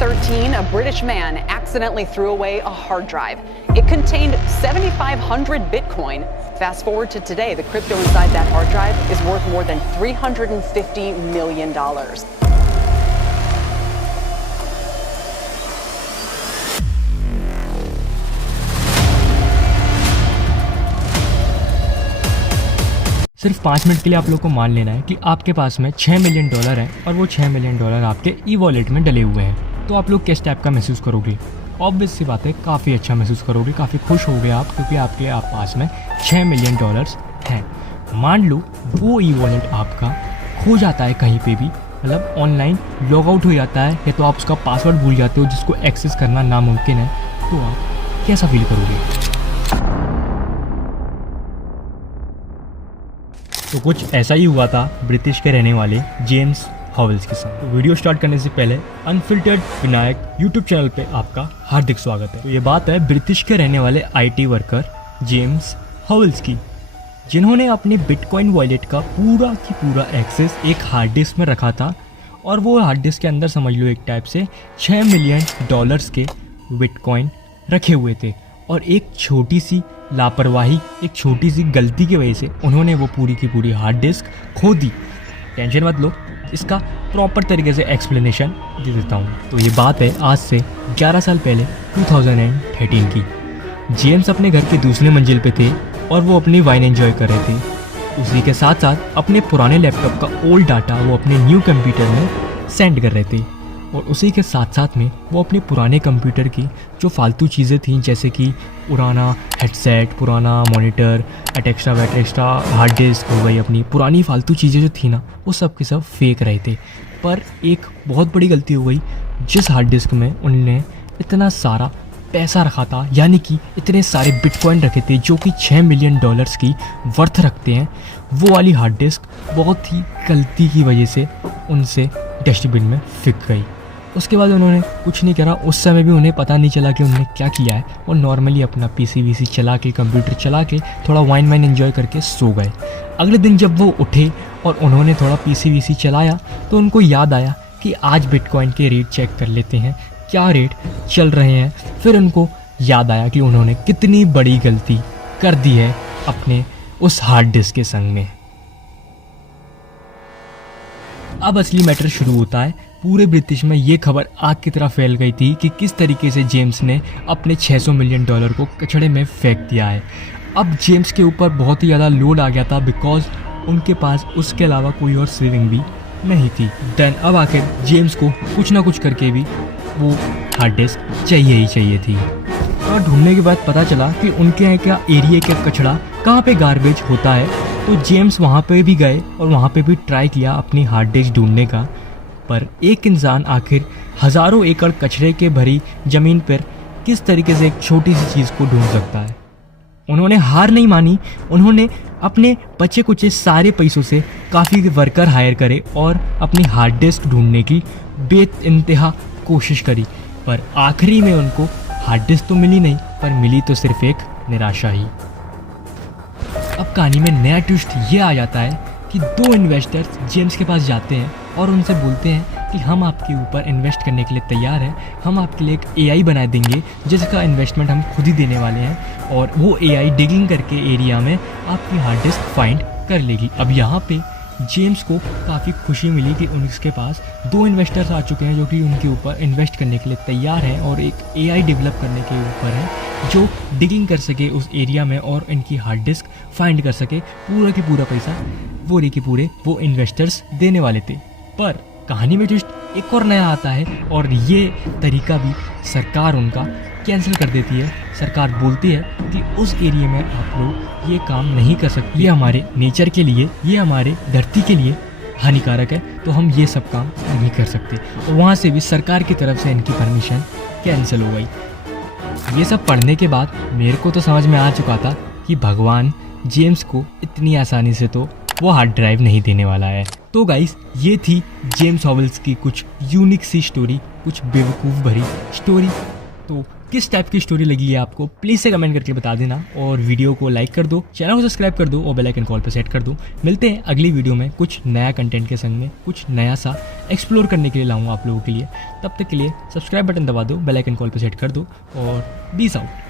2013, a British man accidentally threw away a hard drive. It contained 7,500 Bitcoin. Fast forward to today, the crypto inside that hard drive is worth more than $350 million. सिर्फ 5 minute के लिए आप लोग को मान लेना है कि आपके पास में $6 मिलियन है और वो $6 मिलियन आपके ई वॉलेट में डले हुए हैं। तो आप लोग किस टाइप का महसूस करोगे? ऑब्वियस सी बात है, काफ़ी अच्छा महसूस करोगे, काफ़ी खुश हो गए आप, क्योंकि आपके पास में $6 मिलियन हैं। मान लो वो ई वॉलेट आपका खो जाता है कहीं पे भी, मतलब ऑनलाइन लॉग आउट हो जाता है, या तो आप उसका पासवर्ड भूल जाते हो जिसको एक्सेस करना नामुमकिन है, तो आप कैसा फील करोगे? तो कुछ ऐसा ही हुआ था ब्रिटिश के रहने वाले जेम्स हॉवेल्स के साथ। तो वीडियो स्टार्ट करने से पहले अनफिल्टर्ड विनायक यूट्यूब चैनल पे आपका हार्दिक स्वागत है। तो ये बात है ब्रिटिश के रहने वाले आईटी वर्कर जेम्स हॉवेल्स की, जिन्होंने अपने बिटकॉइन वॉलेट का पूरा की पूरा एक्सेस एक हार्ड डिस्क में रखा था, और वो हार्ड डिस्क के अंदर समझ लो एक टाइप से $6 मिलियन के बिटकॉइन रखे हुए थे। और एक छोटी सी लापरवाही, एक छोटी सी गलती की वजह से उन्होंने वो पूरी की पूरी हार्ड डिस्क खो दी। टेंशन मत लो, इसका प्रॉपर तरीके से एक्सप्लेनेशन दे देता हूँ। तो ये बात है आज से 11 साल पहले 2013 की। जेम्स अपने घर के दूसरे मंजिल पे थे और वो अपनी वाइन एंजॉय कर रहे थे। उसी के साथ साथ अपने पुराने लैपटॉप का ओल्ड डाटा वो अपने न्यू कंप्यूटर में सेंड कर रहे थे, और उसी के साथ साथ में वो अपने पुराने कंप्यूटर की जो फालतू चीज़ें थीं, जैसे कि पुराना हेडसेट, पुराना मॉनिटर, एक्स्ट्रा हार्ड डिस्क हो गई, अपनी पुरानी फालतू चीज़ें जो थी ना, वो सब के सब फेंक रहे थे। पर एक बहुत बड़ी गलती हो गई, जिस हार्ड डिस्क में उनने इतना सारा पैसा रखा था, यानी कि इतने सारे बिटकॉइन रखे थे जो कि $6 मिलियन की वर्थ रखते हैं, वो वाली हार्ड डिस्क बहुत ही गलती की वजह से उनसे डस्टबिन में फेंक गई। उसके बाद उन्होंने कुछ नहीं करा, उस समय भी उन्हें पता नहीं चला कि उन्होंने क्या किया है, और नॉर्मली अपना पीसी चला के, कंप्यूटर चला के, थोड़ा वाइन एंजॉय करके सो गए। अगले दिन जब वो उठे और उन्होंने थोड़ा पीसी चलाया, तो उनको याद आया कि आज बिटकॉइन के रेट चेक कर लेते हैं, क्या रेट चल रहे हैं। फिर उनको याद आया कि उन्होंने कितनी बड़ी गलती कर दी है अपने उस हार्ड डिस्क के संग में। अब असली मैटर शुरू होता है। पूरे ब्रिटिश में ये खबर आग की तरह फैल गई थी कि किस तरीके से जेम्स ने अपने $600 मिलियन को कचड़े में फेंक दिया है। अब जेम्स के ऊपर बहुत ही ज़्यादा लोड आ गया था, बिकॉज उनके पास उसके अलावा कोई और सेविंग भी नहीं थी। देन अब आखिर जेम्स को कुछ ना कुछ करके भी वो हार्ड डिस्क चाहिए ही चाहिए थी। और ढूंढने के बाद पता चला कि उनके यहाँ क्या एरिया का कचड़ा कहाँ पे गार्बेज होता है, तो जेम्स वहाँ पे भी गए और वहाँ पे भी ट्राई किया अपनी हार्ड डिस्क ढूंढने का। पर एक इंसान आखिर हज़ारों एकड़ कचरे के भरी ज़मीन पर किस तरीके से एक छोटी सी चीज़ को ढूंढ सकता है। उन्होंने हार नहीं मानी, उन्होंने अपने बचे कुचे सारे पैसों से काफ़ी वर्कर हायर करे और अपनी हार्ड डिस्क ढूंढने की बेइंतहा कोशिश करी। पर आखिरी में उनको हार्ड डिस्क तो मिली नहीं, पर मिली तो सिर्फ एक निराशा ही। अब कहानी में नया ट्विस्ट ये आ जाता है कि 2 इन्वेस्टर्स जेम्स के पास जाते हैं और उनसे बोलते हैं कि हम आपके ऊपर इन्वेस्ट करने के लिए तैयार हैं, हम आपके लिए एक AI बना देंगे जिसका इन्वेस्टमेंट हम खुद ही देने वाले हैं, और वो AI डिगिंग करके एरिया में आपकी हार्ड डिस्क फाइंड कर लेगी। अब यहाँ पे जेम्स को काफ़ी खुशी मिली कि उनके पास 2 इन्वेस्टर्स आ चुके हैं जो कि उनके ऊपर इन्वेस्ट करने के लिए तैयार हैं, और एक AI डेवलप करने के ऊपर है जो डिगिंग कर सके उस एरिया में और इनकी हार्ड डिस्क फाइंड कर सके। पूरा की पूरा पैसा वो इन्वेस्टर्स देने वाले थे। पर कहानी में ट्विस्ट एक और नया आता है, और ये तरीका भी सरकार उनका कैंसिल कर देती है। सरकार बोलती है कि उस एरिया में आप लोग ये काम नहीं कर सकते, ये हमारे नेचर के लिए, ये हमारे धरती के लिए हानिकारक है, तो हम ये सब काम नहीं कर सकते। और वहाँ से भी सरकार की तरफ से इनकी परमिशन कैंसिल हो गई। ये सब पढ़ने के बाद मेरे को तो समझ में आ चुका था कि भगवान जेम्स को इतनी आसानी से तो वो हार्ड ड्राइव नहीं देने वाला है। तो गाइस, ये थी जेम्स हॉवेल्स की कुछ यूनिक सी स्टोरी, कुछ बेवकूफ़ भरी स्टोरी, तो किस टाइप की स्टोरी लगी है आपको, प्लीज़ से कमेंट करके बता देना। और वीडियो को लाइक कर दो, चैनल को सब्सक्राइब कर दो और बेल आइकन कॉल पर सेट कर दो। मिलते हैं अगली वीडियो में कुछ नया कंटेंट के संग में, कुछ नया सा एक्सप्लोर करने के लिए लाऊंगा आप लोगों के लिए। तब तक के लिए सब्सक्राइब बटन दबा दो, बेल आइकन कॉल पर सेट कर दो और पीस आउट।